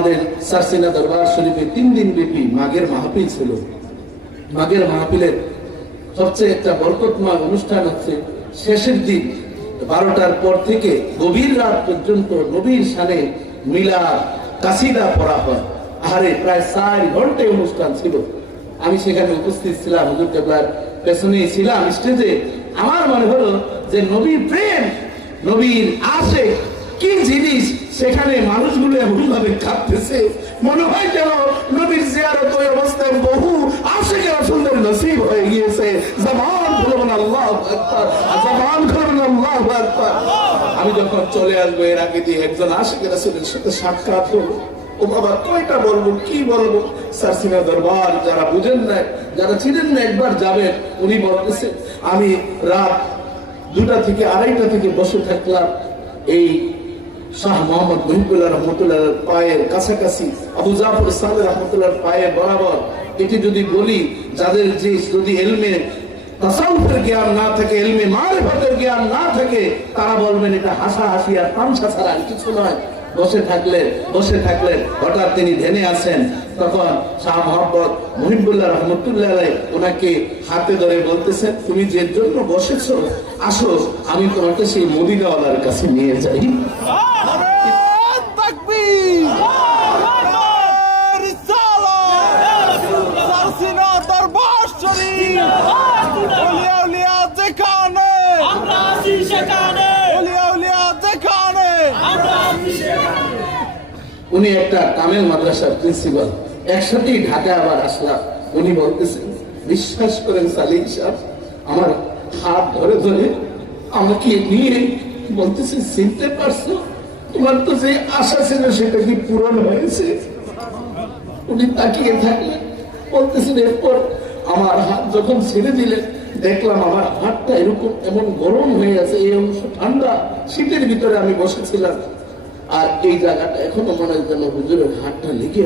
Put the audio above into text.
আমাদের সারসিনা দরবার শরীফে তিন দিন ব্যাপী মাঘের মাহফিল ছিল। মাঘের মাহফিলের সবচেয়ে একটা বরকতময় অনুষ্ঠান হচ্ছে শেষের দিন, বারোটার পর থেকে গভীর রাত পর্যন্ত নবীর সানে মিলা কাসিদা পড়া হয়। আহারে প্রায় চার ঘন্টায় অনুষ্ঠান ছিল। আমি সেখানে উপস্থিত ছিলাম, হুজুর কেবলার পেছনেই ছিলাম স্টেজে। আমার মনে হলো যে নবীর প্রেম, নবীর আশে কি জিনিস সেখানে মানুষগুলো এমন ভাবে কাঁপতেছে মনে হয় যেন নবীর জিয়ারত ওই অবস্থায় বহু আশেকের সুন্দর নসিব হয়ে গিয়েছে। জবান খুলবেন আল্লাহ জবান খুলবেন আল্লাহ আমি যখন চলে আসব, এর আগে দিয়ে একজন আশেকের রাসূলের সাথে সাক্ষাৎ হলো ও বাবা, কয়টা বলব, কি বলব? সারসিনা দরবার, যারা বুঝেন না, যারা ছিলেন না, একবার যাবেন। উনি বলতেছে, আমি রাত দুটা থেকে আড়াইটা থেকে বসে থাকলাম। এই শাহ মোহাম্মদ মহিবুল্লাহ রহমতুল্লাহ পায়ের কাছাকাছি, আবু জাফর রহমতুল্লাহ বরাবর। এটি যদি বলি, যাদের যে যদি এলমে তাসাউফের জ্ঞান না থাকে, এলমে মারিফতের জ্ঞান না থাকে, তারা বলবেন এটা হাসা হাসি আর ছাড়া কিছু নয়। বসে বসে হঠাৎ তিনি ধ্যানে আছেন। তখন শাহ মোহাম্মদ মহিবুল্লাহ রহমতুল্লাহ ওনাকে হাতে ধরে বলতেছেন, তুমি যে জন্য বসেছো, আসো, আমি তোমাকে সেই মদিনাওয়ালার কাছে নিয়ে যাই তাকবীর রিসালাত সারসিনা দরবার শরীফ ওলিয়া উলিয়া যেখানে আমরা আছি সেখানে ওলিয়া উলিয়া যেখানে আমরা আছি সেখানে উনি একটা কামেল মাদ্রাসার প্রিন্সিপাল। একসাথেই ঢাকা আবার আসলাম। উনি বলতেছেন বিশ্বাস করেন সালিম সাহেব আমার হাত ধরে ধরে আমাকে নিয়ে বলতেছে চিনতে পারছ? তোমার তো যে আশা ছিল সেটা কি পূরণ হয়েছে? উনি তাকিয়ে থাকলেন বলতেছেন এরপর আমার হাত যখন ছেড়ে দিলেন দেখলাম আমার হাতটা এরকম এমন গরম হয়ে আছে, এই অংশ ঠান্ডা, শীতের ভিতরে আমি বসেছিলাম। আর এই জায়গাটা এখনও মনে হয় যেন হুজুরের হাতটা লেগে